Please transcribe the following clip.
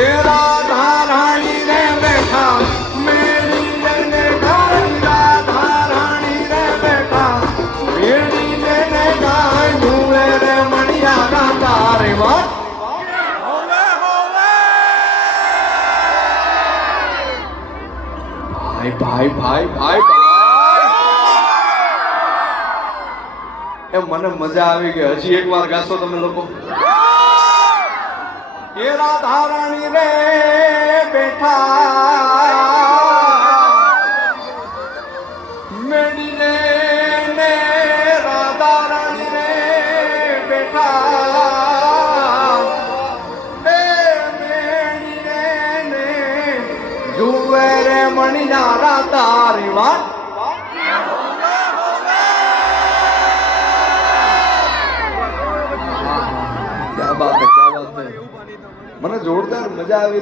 એ રાધા રાણી રે બેઠા મેળી લઈને ગાય રાધા રાણી રે બેઠા મેળી લઈને ગાય ધૂળે રે મણિયા તારે વાત ભાઈ ભાઈ ભાઈ ભાઈ એ મને મજા આવી ગઈ હજી એક વાર ગાશો તમે લોકો એ રાધા રાણી રે બેઠા મેડી રે ને રાધા રાણી રે બેઠા એ મેડી રે ને જુએ રે મણિયારા તારી વાત क्या बात है મને જોરદાર મજા આવી